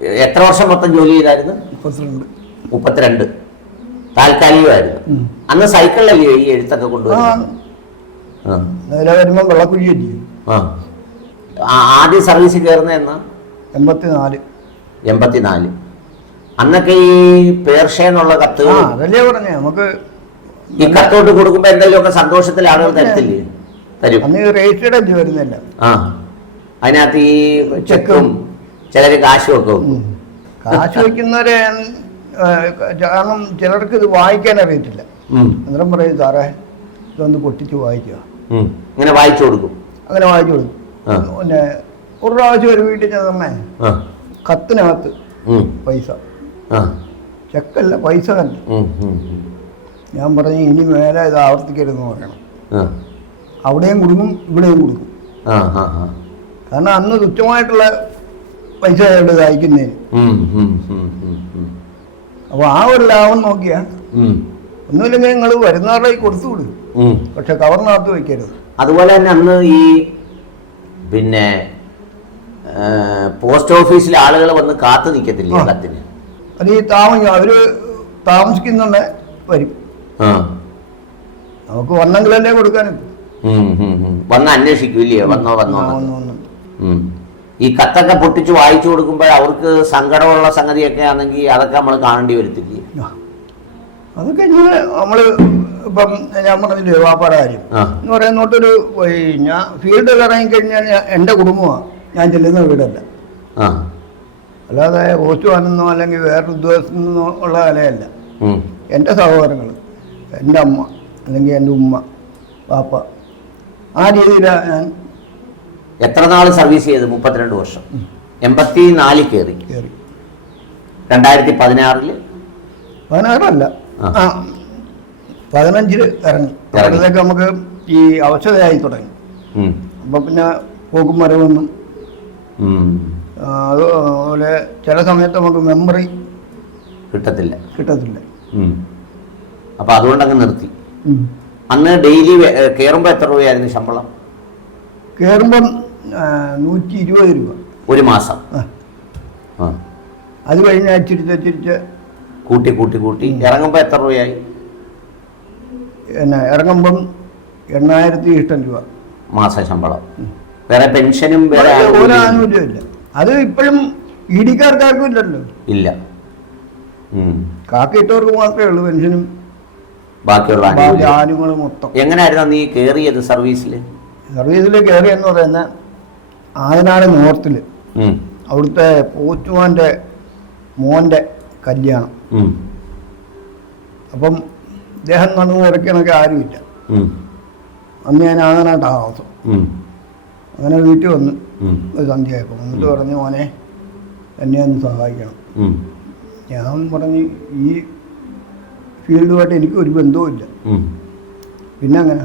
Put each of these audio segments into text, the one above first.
എത്ര വർഷം മൊത്തം ജോലി ചെയ്തായിരുന്നു? മുപ്പത്തിരണ്ട്. മുപ്പത്തിരണ്ട്. താൽക്കാലികമായിരുന്നു. അന്ന് സൈക്കിളിലല്ലേ ഈ എഴുത്തൊക്കെ കൊണ്ടുപോയി കൊണ്ടുവരുന്നത് സർവീസ് വരുമ്പോൾ ആദ്യം സർവീസിൽ കയറുന്ന എന്നാ? എൺപത്തിനാല്. അന്നൊക്കെ ഈ പേർഷേന്നുള്ള കത്ത് അതല്ലേ പറഞ്ഞേ. നമുക്ക് ഈ കത്തോട്ട് കൊടുക്കുമ്പോ എന്തെങ്കിലുമൊക്കെ സന്തോഷത്തിൽ ആളുകൾ തരത്തില്ലേ? തരും. വരുന്നില്ല. ആ. അതിനകത്ത് ഈ ചെക്കും ചിലര് കാശ് വെക്കും. കാശ് വെക്കുന്നവരെ കാരണം ചിലർക്ക് ഇത് വായിക്കാൻ അറിയത്തില്ല. അന്നേരം പറയും സാറേ ഇതൊന്ന് പൊട്ടിച്ച് വായിക്കുക. അങ്ങനെ വായിച്ചു കൊടുക്കും. അങ്ങനെ വായിച്ചു കൊടുക്കും. പിന്നെ ഒരു പ്രാവശ്യം ഒരു വീട്ടിൽ ചെന്നമ്മേ കത്തിനകത്ത് പൈസ. ചെക്കല്ല പൈസ തന്നെ. ഞാൻ പറഞ്ഞു ഇനി മേലെ ഇത് ആവർത്തിക്കരുതെന്ന് പറയണം. അവിടെയും കൊടുക്കും ഇവിടെയും കൊടുക്കും. കാരണം അന്ന് തുച്ഛമായിട്ടുള്ള പൈസ അയാളുടെ അയക്കുന്നതിന്. അപ്പോൾ ആ ഒരു ലാഭം നോക്കിയാൽ ഉം, ഒന്നുമില്ലെങ്കിൽ നിങ്ങൾ വരുന്നവരുടെ കൊടുത്തുവിടു കൊടുത്തു വിടും. പക്ഷെ കവറിനകത്ത് വയ്ക്കരുത് അതുപോലെ തന്നെ അന്ന് ഈ പിന്നെ പോസ്റ്റ് ഓഫീസിലെ ആളുകൾ വന്ന് കാത്തു നിൽക്കത്തില്ല. കത്തിന് അത് ഈ താമസം അവർ താമസിക്കുന്നുണ്ട് വരും. ആ. നമുക്ക് വന്നെങ്കിലല്ലേ കൊടുക്കാനും. വന്ന് അന്വേഷിക്കൂല്ലേ വന്നോ വന്നോ വന്നു വന്നു. ഈ കത്തൊക്കെ പൊട്ടിച്ച് വായിച്ചു കൊടുക്കുമ്പോൾ അവർക്ക് സങ്കടമുള്ള സംഗതിയൊക്കെ ആണെങ്കിൽ അതൊക്കെ നമ്മൾ കാണേണ്ടി വരത്തില്ലേ? അതൊക്കെ നമ്മൾ ഇപ്പം ഞാൻ പറഞ്ഞില്ലേ വ്യാപാര കാര്യം. എന്ന് പറയുന്നോട്ടൊരു ഞാൻ ഫീൽഡിൽ ഇറങ്ങിക്കഴിഞ്ഞാൽ എന്റെ കുടുംബമാണ്. ഞാൻ ചെല്ലുന്ന വീടല്ല. അല്ലാതെ ഹോസ്റ്റ് വാനെന്നോ അല്ലെങ്കിൽ വേറൊരു ഉദ്യോഗസ്ഥ ഉള്ള കലയല്ല. എന്റെ സഹോദരങ്ങൾ എന്റെ അമ്മ അല്ലെങ്കിൽ എന്റെ ഉമ്മ പാപ്പ ആ രീതിയിലാണ് ഞാൻ എത്ര നാൾ സർവീസ് ചെയ്ത്? മുപ്പത്തിരണ്ട് വർഷം. എൺപത്തി നാലിൽ കയറി രണ്ടായിരത്തി പതിനാറിൽ? പതിനാറല്ല. പതിനഞ്ചിൽ ഇറങ്ങി. അപ്പോഴത്തേക്ക് നമുക്ക് ഈ അവശതയായി തുടങ്ങി. അപ്പം പിന്നെ പോക്കും വരവൊന്നും അതുപോലെ ചില സമയത്ത് നമുക്ക് മെമ്മറി കിട്ടത്തില്ല. കിട്ടത്തില്ല. അപ്പം അപ്പൊ അതുകൊണ്ട് അങ്ങ് നിർത്തി. അന്ന് ഡെയിലി കയറുമ്പോൾ എത്ര രൂപയായിരുന്നു ശമ്പളം? കയറുമ്പം നൂറ്റി ഇരുപത് രൂപ. ഒരു മാസം. അത് കഴിഞ്ഞ ചിരിച്ച് ചിരിച്ച് കൂട്ടി കൂട്ടി കൂട്ടി. ഇറങ്ങുമ്പോൾ എത്ര രൂപയായി? എന്നാ ഇറങ്ങുമ്പം എണ്ണായിരത്തി ഇഷ്ടം രൂപ. മാസ ശമ്പളം. വേറെ പെൻഷനും വേറെ ഒരു ആനുകൂല്യം ഇല്ല. അത് ഇപ്പോഴും ഇ ഡിക്കാർക്കാർക്കും ഇല്ലല്ലോ. ഇല്ല. കാക്കിയിട്ടവർക്ക് മാത്രമേ ഉള്ളൂ പെൻഷനും. ബാക്കിയുള്ള ആനുകൂല്യം ആനുകൾ മൊത്തം. എങ്ങനെയായിരുന്നു നീ കയറിയത് സർവീസിൽ സർവീസിൽ കയറി എന്ന് പറയുന്ന ആയനാട് നോർത്തിൽ അവിടുത്തെ പോറ്റുവാന്റെ മോന്റെ കല്യാണം. അപ്പം ഇദ്ദേഹം നടന്നു ഇറക്കണൊക്കെ ആരുമില്ല. അന്ന് ഞാൻ ആകനായിട്ട് താമസം അങ്ങനെ വീട്ടിൽ വന്ന് ഒരു സന്ധ്യയായപ്പോൾ എന്നിട്ട് പറഞ്ഞു മോനെ എന്നെ ഒന്ന് സഹായിക്കണം. ഞാൻ പറഞ്ഞ് ഈ ഫീൽഡുമായിട്ട് എനിക്ക് ഒരു ബന്ധവുമില്ല. പിന്നെ അങ്ങനെ.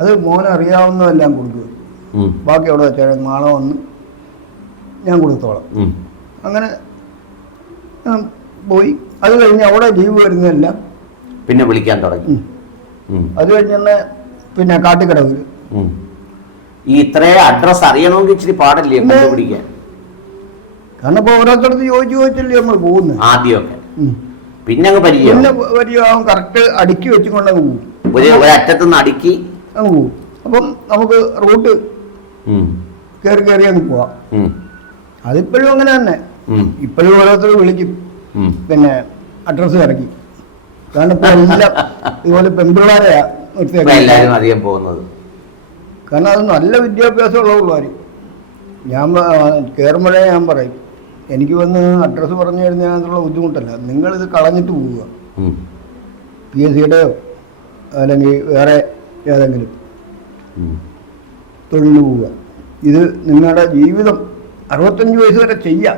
അത് മോനറിയാവുന്നതെല്ലാം കൊടുക്കുക ബാക്കി അവിടെ വെച്ചാൽ നാളെ വന്ന് ഞാൻ കൊടുത്തോളാം. അങ്ങനെ ഞാൻ പോയി. അത് കഴിഞ്ഞ് അവിടെ ലീവ് വരുന്നതെല്ലാം പിന്നെ വിളിക്കാൻ തുടങ്ങി. അത് കഴിഞ്ഞ് പിന്നെ കാട്ടിക്കടവിൽ. ഉം. ഈ ഇത്രേ അഡ്രസ് അറിയണമെങ്കിൽ ഇച്ചിരി പാടല്ലേ പിടിക്കാൻ കണ്ടുപിടിക്കാൻ? കാരണം ഇപ്പൊ ഓരോരുത്തടത്ത് ചോദിച്ചു ചോദിച്ചല്ലേ നമ്മൾ പോകുന്നത്. ആദ്യമൊക്കെ. പിന്നെ അങ്ങ് പരിചയം പിന്നെ കറക്റ്റ് അടുക്കി വെച്ചുകൊണ്ട് അങ്ങ് പോകും. ഒരു ഒരറ്റത്ത് നിന്ന് അടുക്കി. അങ്ങ് പോകും. അപ്പം നമുക്ക് റൂട്ട്. കയറി കയറി അങ്ങ് പോവാം. അതിപ്പോഴും അങ്ങനെ തന്നെ. ഇപ്പോഴും ഓരോരുത്തർ വിളിക്കും. പിന്നെ അഡ്രസ്സ് ഇറക്കി കാരണം ഇപ്പൊ എല്ലാം ഇതുപോലെ പെൺപിള്ളേരെയാ എല്ലാവരും അധികം പോകുന്നത്. കാരണം അത് നല്ല വിദ്യാഭ്യാസമുള്ള പിള്ളേർ ഞാൻ കയറുമ്പോഴേ ഞാൻ പറയും എനിക്ക് വന്ന് അഡ്രസ്സ് പറഞ്ഞു കഴിഞ്ഞാൽ അതിനുള്ള ബുദ്ധിമുട്ടല്ല. നിങ്ങളിത് കളഞ്ഞിട്ട് പോവുക. പി എസ് സിയുടെയോ അല്ലെങ്കിൽ വേറെ ഏതെങ്കിലും. തൊഴിലിന് പോവുക. ഇത് നിങ്ങളുടെ ജീവിതം അറുപത്തഞ്ച് വയസ്സ് വരെ ചെയ്യാം.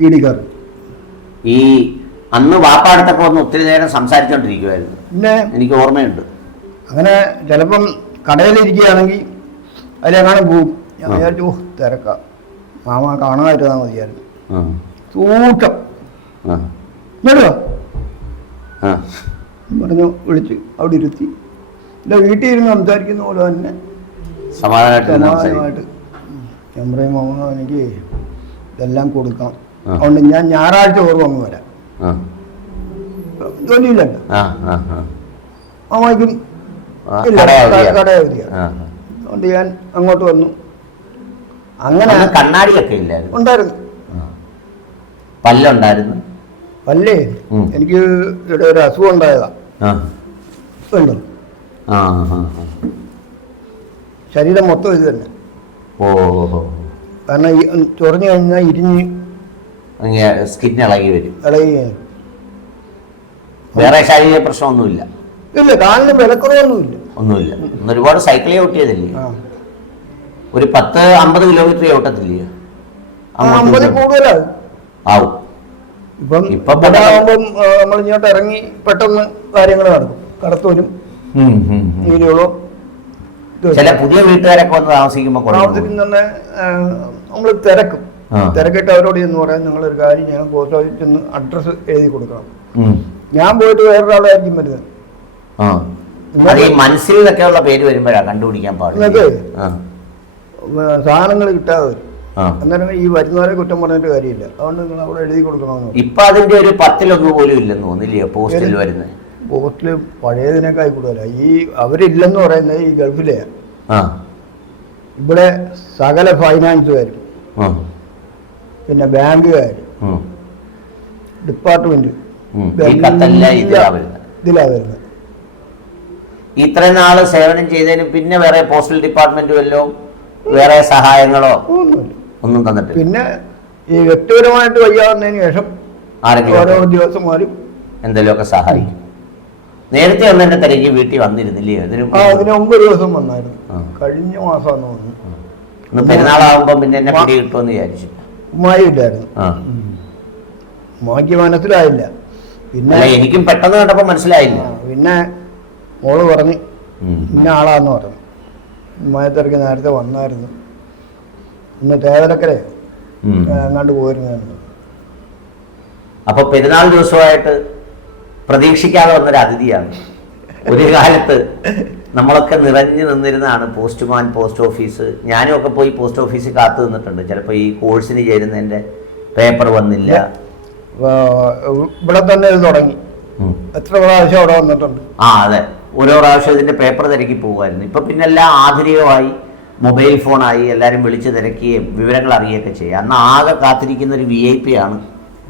ഇ ഈ അന്ന് വാപ്പാടത്തപ്പോ ഒത്തിരി നേരം സംസാരിച്ചോണ്ടിരിക്കുവായിരുന്നു. പിന്നെ എനിക്ക് ഓർമ്മയുണ്ട്. അങ്ങനെ ചിലപ്പം കടയിലിരിക്കുകയാണെങ്കിൽ അതിലെങ്ങാനും പോവും. ഞാൻ. വിചാരിച്ചു തിരക്ക. മാമ കാണാതിരുന്നാൽ മതിയായിരുന്നു. സൂക്ഷം. കേട്ടോ ആ. പറഞ്ഞു വിളിച്ച് അവിടെ ഇരുത്തി. ഇല്ല വീട്ടിൽ ഇരുന്ന് സംസാരിക്കുന്ന പോലെ തന്നെ സമാധാനമായിട്ട് പറയും മാമ എനിക്ക് ഇതെല്ലാം കൊടുക്കണം ആ. അതുകൊണ്ട് ഞാൻ ഞായറാഴ്ച ഓർവ് അങ്ങ് വരാം. ജോലിയില്ലല്ലോ. അമ്മയ്ക്കും ഇല്ല കട. അതുകൊണ്ട് ഞാൻ അങ്ങോട്ട് വന്നു. അങ്ങനെ കണ്ണാടിയൊക്കെ ഇല്ലായിരുന്നു. ഉണ്ടായിരുന്നു. പല്ലുണ്ടായിരുന്നു? പല്ലേ? എനിക്ക് ഇവിടെ ഒരു അസുഖം ഉണ്ടായതാ. ആ. ഉണ്ട് ആ ആ ആ. ശരീരം മൊത്തം ഇത് തന്നെ. ഓ. കാരണം ചൊറിഞ്ഞു കഴിഞ്ഞാൽ ഇരിഞ്ഞ് സ്കിൻ ഇളകി വരും. ഇളകി വേറെ ശാരീരിക പ്രശ്നമൊന്നുമില്ല. ഇല്ല കാലിന് വിലക്കുറവൊന്നുമില്ല. ഒന്നുമില്ല. ഒരുപാട് സൈക്കിൾ ചവിട്ടിയതല്ലേ ഒരു പത്ത് അമ്പത് കിലോമീറ്റർ ഓട്ടത്തില്ലേ? അമ്പത് കൂടുതലാകും ആവും. ഇപ്പം ഇപ്പൊ നമ്മൾ ഇങ്ങോട്ട് ഇറങ്ങി പെട്ടെന്ന് കാര്യങ്ങൾ നടക്കും. ഉം. നീരുകളോ ചില പുതിയ വീട്ടുകാരൊക്കെ വന്ന് താമസിക്കുമ്പോൾ താമസിക്കുന്ന നമ്മൾ തിരക്കും. തിരക്കിട്ട് അവരോട് എന്ന് പറയാൻ നിങ്ങളൊരു കാര്യം ഞാൻ പോസ്റ്റ് ഓഫീസിൽ ചെന്ന് അഡ്രസ്സ് എഴുതി കൊടുക്കണം. ഞാൻ പോയിട്ട് വേറൊരാളായിരിക്കും വരുന്നത്. മനസ്സിൽ നിന്നൊക്കെയുള്ള പേര് കണ്ടുപിടിക്കാൻ പാടില്ല സാധനങ്ങൾ കിട്ടാതെ വരും. അന്നേരം ഈ വരുന്നവരെ കുറ്റം പറഞ്ഞിട്ട് കാര്യമില്ല. അതുകൊണ്ട് നിങ്ങൾ അവിടെ എഴുതി കൊടുക്കണമെന്ന് ഇപ്പൊ അതിന്റെ ഒരു പത്തിലൊന്നു പോലും ഇല്ലെന്ന് തോന്നില്ലേ പോസ്റ്റിൽ വരുന്നത്. പോസ്റ്റിൽ പഴയതിനേക്കാൾ കൂടുതല. ഈ അവരില്ലെന്ന് പറയുന്നത് ഈ ഗൾഫിലെ. ഇവിടെ സകല ഫൈനാൻസുകാരും പിന്നെ ബാങ്കുകാർ. ഡിപ്പാർട്ട്മെന്റ് ഇതിലാ വരുന്നത് ഇത്രയും നാൾ സേവനം ചെയ്തതിന് പിന്നെ വേറെ പോസ്റ്റൽ ഡിപ്പാർട്ട്മെന്റ് വല്ലതും വേറെ സഹായങ്ങളോ ഒന്നും തന്നിട്ട് പിന്നെ ഈ വ്യക്തിപരമായിട്ട് വയ്യാവുന്നതിന് ശേഷം ആരെങ്കിലും ഓരോ ദിവസം ഉദ്യോഗസ്ഥന്മാരും എന്തെങ്കിലുമൊക്കെ സഹായിക്കും. നേരത്തെ ഒന്ന് എന്നെ തിരക്കി വീട്ടിൽ വന്നിരുന്നില്ലേ? അതിനും ആ അതിന് ഒമ്പത് ദിവസം വന്നായിരുന്നു. കഴിഞ്ഞ മാസമാണ് വന്നു ഒന്ന് പെരുന്നാളാവുമ്പോ പിന്നെ എന്നെ പിടി കിട്ടുമെന്ന് വിചാരിച്ചു. ഉമ്മായില്ലായിരുന്നു. ഉമ്മാക്ക് മനസ്സിലായില്ല. പിന്നെ എനിക്കും പെട്ടെന്ന് കണ്ടപ്പോ മനസ്സിലായില്ല. പിന്നെ മോൾ പറഞ്ഞു. ഇന്ന ആളാന്ന് പറഞ്ഞു. ഉമ്മായത്തിറക്കി നേരത്തെ വന്നായിരുന്നു. ഇന്ന് തേവരക്കരെ. അങ്ങാണ്ട് പോയിരുന്നു അപ്പൊ പെരുന്നാൾ ദിവസമായിട്ട് പ്രതീക്ഷിക്കാതെ വന്നൊരു അതിഥിയാണ്. ഒരു കാലത്ത് നമ്മളൊക്കെ നിറഞ്ഞു നിന്നിരുന്നതാണ് പോസ്റ്റ്മാൻ പോസ്റ്റ് ഓഫീസ്. ഞാനും ഒക്കെ പോയി പോസ്റ്റ് ഓഫീസിൽ കാത്തു നിന്നിട്ടുണ്ട്. ചിലപ്പോൾ ഈ കോഴ്സിന് ചേരുന്നതിന്റെ പേപ്പർ വന്നില്ല. ഇവിടെ തന്നെ ഇത് തുടങ്ങി. എത്ര പ്രാവശ്യം അവിടെ വന്നിട്ടുണ്ട്? ആ അതെ. ഓരോ പ്രാവശ്യം ഇതിന്റെ പേപ്പർ തിരക്കി പോകുമായിരുന്നു ഇപ്പൊ പിന്നെ എല്ലാം ആധുനികമായി മൊബൈൽ ഫോണായി എല്ലാവരും വിളിച്ച് തിരക്കുകയും വിവരങ്ങൾ അറിയുകയൊക്കെ ചെയ്യുക അന്ന് ആകെ കാത്തിരിക്കുന്ന ഒരു വി ഐ പി ആണ്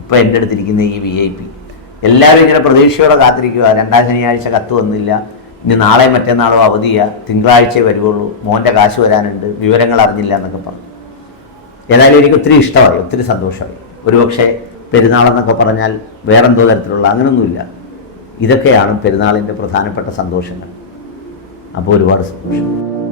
ഇപ്പൊ എന്റെ അടുത്തിരിക്കുന്ന ഈ വി ഐ പി എല്ലാവരും ഇങ്ങനെ പ്രതീക്ഷയോടെ കാത്തിരിക്കുക. രണ്ടാം ശനിയാഴ്ച കത്ത് വന്നില്ല. ഇനി നാളെ മറ്റന്നാളോ അവധിയാ തിങ്കളാഴ്ച വരുവുള്ളൂ. മോന്റെ കാശ് വരാനുണ്ട്. വിവരങ്ങൾ അറിഞ്ഞില്ല എന്നൊക്കെ പറഞ്ഞു. ഏതായാലും എനിക്ക് ഒത്തിരി ഇഷ്ടമായി. ഒത്തിരി സന്തോഷമായി. ഒരുപക്ഷെ പെരുന്നാളെന്നൊക്കെ പറഞ്ഞാൽ വേറെന്തോ തരത്തിലുള്ള അങ്ങനെയൊന്നുമില്ല ഇതൊക്കെയാണ് പെരുന്നാളിന്റെ പ്രധാനപ്പെട്ട സന്തോഷങ്ങൾ. അപ്പോൾ ഒരുപാട് സന്തോഷം.